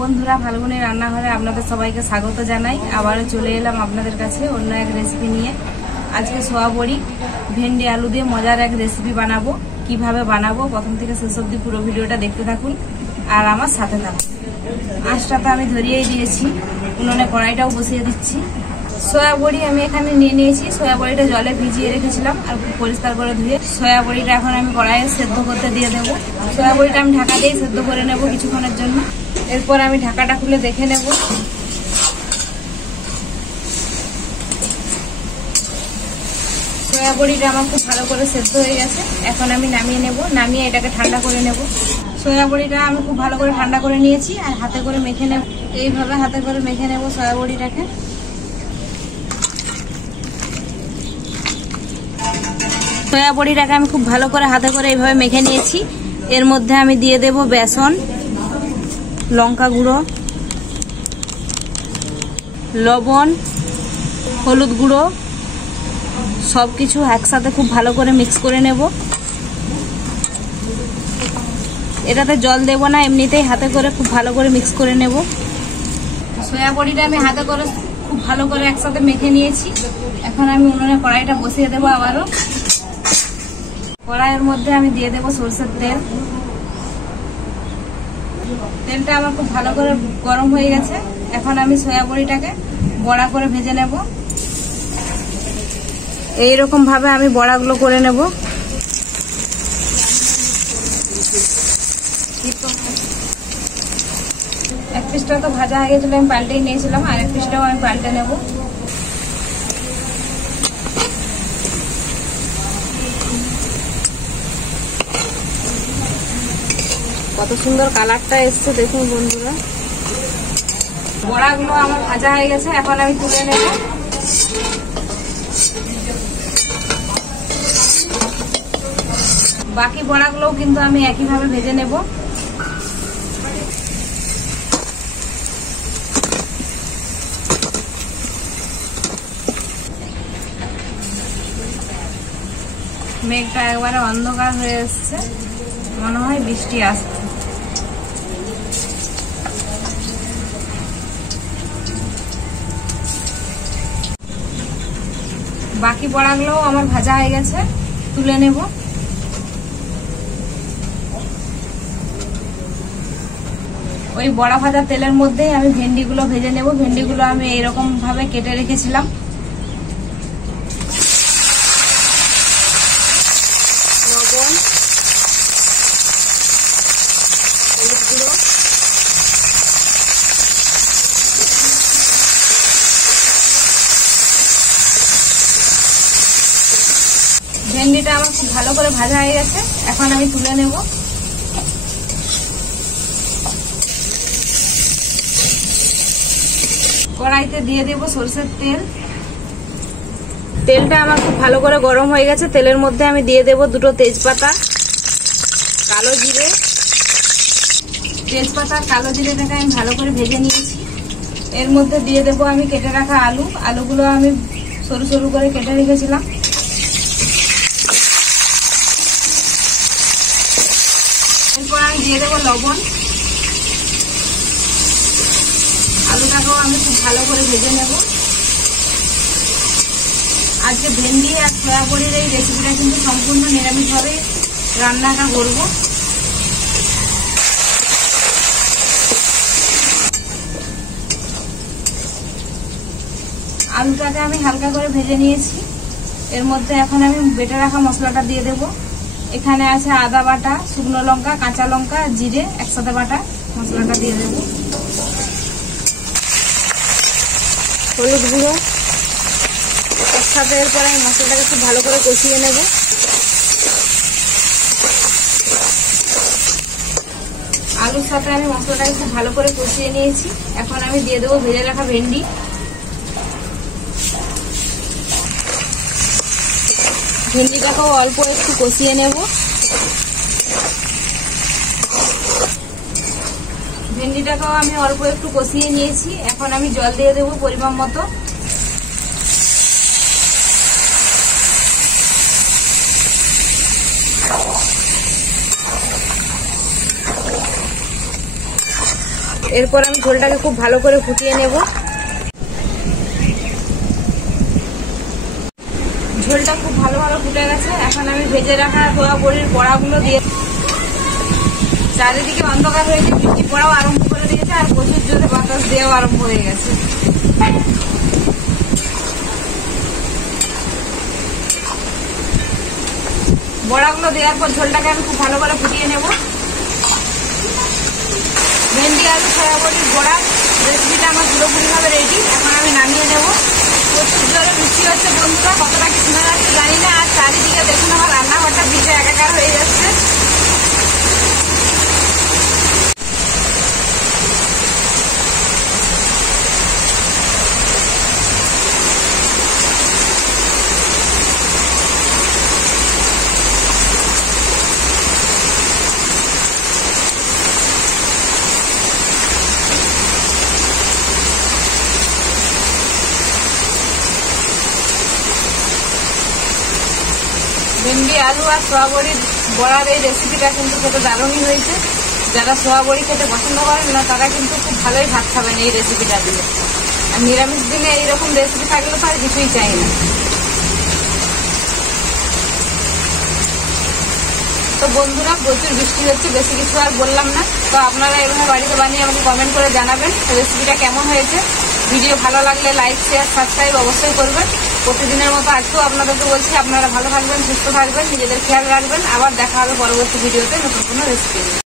বন্ধুরা, ফাল্গুনী রান্নাঘরে আপনাদের সবাইকে স্বাগত জানাই। আবারও চলে এলাম আপনাদের কাছে অন্য এক রেসিপি নিয়ে। আজকে সোয়া বড়ি, ভেন্ডি, আলু দিয়ে মজার এক রেসিপি বানাবো। কিভাবে বানাবো প্রথম থেকে শেষ অবধি পুরো ভিডিওটা দেখতে থাকুন আর আমার সাথে থাকুন। আঁচটা তো আমি ধরিয়েই দিয়েছি, উনুনে কড়াইটাও বসিয়ে দিচ্ছি। সয়া বড়ি আমি এখানে নিয়ে নিয়েছি। সয়া বড়িটা জলে ভিজিয়ে রেখেছিলাম আর পরিষ্কার করে ধুয়ে সয়া বড়িটা এখন আমি কড়াইয়ে সেদ্ধ করতে দিয়ে দেবো। সয়া বড়িটা আমি ঢাকা দিয়ে সেদ্ধ করে নেব কিছুক্ষণের জন্য। এরপর আমি ঢাকাটা খুলে দেখে নেব। সয়া বড়িটা আমার খুব ভালো করে সেদ্ধ হয়ে গেছে। এখন আমি নামিয়ে নেব, নামিয়ে এটাকে ঠান্ডা করে নেব। সয়া বড়িটা আমি খুব ভালো করে ঠান্ডা করে নিয়েছি আর হাতে করে মেখে নেব। এইভাবে হাতে করে মেখে নেব সয়া বড়িটাকে। সয়া বড়িটাকে আমি খুব ভালো করে হাতে করে এইভাবে মেখে নিয়েছি। এর মধ্যে আমি দিয়ে দেব বেসন, লঙ্কা গুঁড়ো, লবণ, হলুদ গুঁড়ো, সবকিছু একসাথে খুব ভালো করে মিক্স করে নেব। এটাতে জল দেব না, এমনিতেই হাতে করে খুব ভালো করে মিক্স করে নেব। সয়া বড়িটা আমি হাতে করে খুব ভালো করে একসাথে মেখে নিয়েছি। এখন আমি উনুনে কড়াইটা বসিয়ে দেবো আবারও। কড়াইয়ের মধ্যে আমি দিয়ে দেবো সরষের তেল। তেলটা আমার খুব ভালো করে গরম হয়ে গেছে। এখন আমি সয়া বড়িটাকে বড়া করে ভেজে নেব। এইরকম ভাবে আমি বড়াগুলো করে নেব। এক পিসটা তো ভাজা হয়ে গেছিল, আমি পাল্টেই নিয়েছিলাম, আর এক পিসটাও আমি পাল্টে নেব। কত সুন্দর কালারটা এসছে দেখুন বন্ধুরা। বড়াগুলো আমার ভাজা হয়ে গেছে, এখন আমি তুলে নেব। বাকি বড়াগুলোও কিন্তু আমি একইভাবে ভেজে নেব। মেঘটা একবারে অন্ধকার হয়ে এসছে, মনে হয় বৃষ্টি আসছে। বাকি বড়াগুলোও আমার ভাজা হয়ে গেছে, তুলে নেব। ওই বড়া ভাজা তেলের মধ্যেই আমি ভেন্ডিগুলো ভেজে নেব। ভেন্ডিগুলো আমি এরকম ভাবে কেটে রেখেছিলাম। লবণ, হলুদ গুঁড়ো, ভেন্ডিটা আমার খুব ভালো করে ভাজা হয়ে গেছে, এখন আমি তুলে নেব। কড়াইতে দিয়ে দেব সরষের তেল। তেলটা আমার খুব ভালো করে গরম হয়ে গেছে। তেলের মধ্যে আমি দিয়ে দেব দুটো তেজপাতা, কালো জিরে। তেজপাতা কালো জিরেটাকে আমি ভালো করে ভেজে নিয়েছি। এর মধ্যে দিয়ে দেব আমি কেটে রাখা আলু। আলুগুলো আমি সরু সরু করে কেটে রেখেছিলাম। এরপর আমি দিয়ে দেবো লবণ। আলুটাকেও আমি খুব ভালো করে ভেজে নেব। আজকে ভেন্ডি আর সয়া বড়ির এই রেসিপিটা কিন্তু সম্পূর্ণ নিরামিষভাবে রান্নাটা করব। আলুটাকে আমি হালকা করে ভেজে নিয়েছি। এর মধ্যে এখন আমি বেটে রাখা মশলাটা দিয়ে দেব। এখানে আছে আদা বাটা, শুকনো লঙ্কা, কাঁচা লঙ্কা, জিরে একসাথে বাটা। মশলাটা দিয়ে দেব। হলুদ গুঁড়ো একসাথে। এরপর আমি মশলাটাকে খুব ভালো করে কষিয়ে নেব। আলুর সাথে আমি মশলাটাকে খুব ভালো করে কষিয়ে নিয়েছি। এখন আমি দিয়ে দেবো ভেজে রাখা ভেন্ডি। ভেন্ডিটাকেও অল্প একটু কষিয়ে নেব। ভেন্ডিটাকেও আমি অল্প একটু কষিয়ে নিয়েছি। এখন আমি জল দিয়ে দেবো পরিমাণ মতো। এরপর আমি ঝোলটাকে খুব ভালো করে ফুটিয়ে নেব। ঝোলটা খুব ভালো ফুটে গেছে। এখন আমি ভেজে রাখা সোয়া বড়ির বড়াগুলো দিয়ে, চারিদিকে অন্ধকার হয়েছে, বৃষ্টি পড়াও আরম্ভ করে দিয়েছে আর প্রচুর জোরে বাতাস দেওয়াও আরম্ভ হয়ে গেছে। বড়াগুলো দেওয়ার পর ঝোলটাকে আমি খুব ভালো করে ফুটিয়ে নেব। ভেন্ডি আলু সয়া বড়ির বড়া রেসিপিটা আমার পুরোপুরিভাবে রেডি। এখন আমি নামিয়ে নেব। প্রচুর জোরে বৃষ্টি হচ্ছে বন্ধুরা, কতটা কি শোনা যাচ্ছে জানি না। আর চারিদিকে দেখুন আমার রান্নাঘরটা ভিজে একাকার হয়ে যাচ্ছে। ভেন্ডি আলু আর সোয়া বড়ির বড়ার এই রেসিপিটা কিন্তু খেতে দারুণই হয়েছে। যারা সোয়া বড়ি খেতে পছন্দ করেন না তারা কিন্তু খুব ভালোই ভাত খাবেন এই রেসিপিটা দিলে। আর নিরামিষ দিনে এইরকম রেসিপি থাকলে তো আর কিছুই চাই না। তো বন্ধুরা, প্রচুর বৃষ্টি হচ্ছে, বেশি কিছু আর বললাম না। তো আপনারা এভাবে বাড়িতে বানিয়ে আমাকে কমেন্ট করে জানাবেন রেসিপিটা কেমন হয়েছে। ভিডিও ভালো লাগলে লাইক, শেয়ার, সাবস্ক্রাইব অবশ্যই করবেন। প্রতিদিনের মতো আজকেও আপনাদেরকে বলছি, আপনারা ভালো থাকবেন, সুস্থ থাকবেন, নিজেদের খেয়াল রাখবেন। আবার দেখা হবে পরবর্তী ভিডিওতে নতুন কোনো রেসিপি।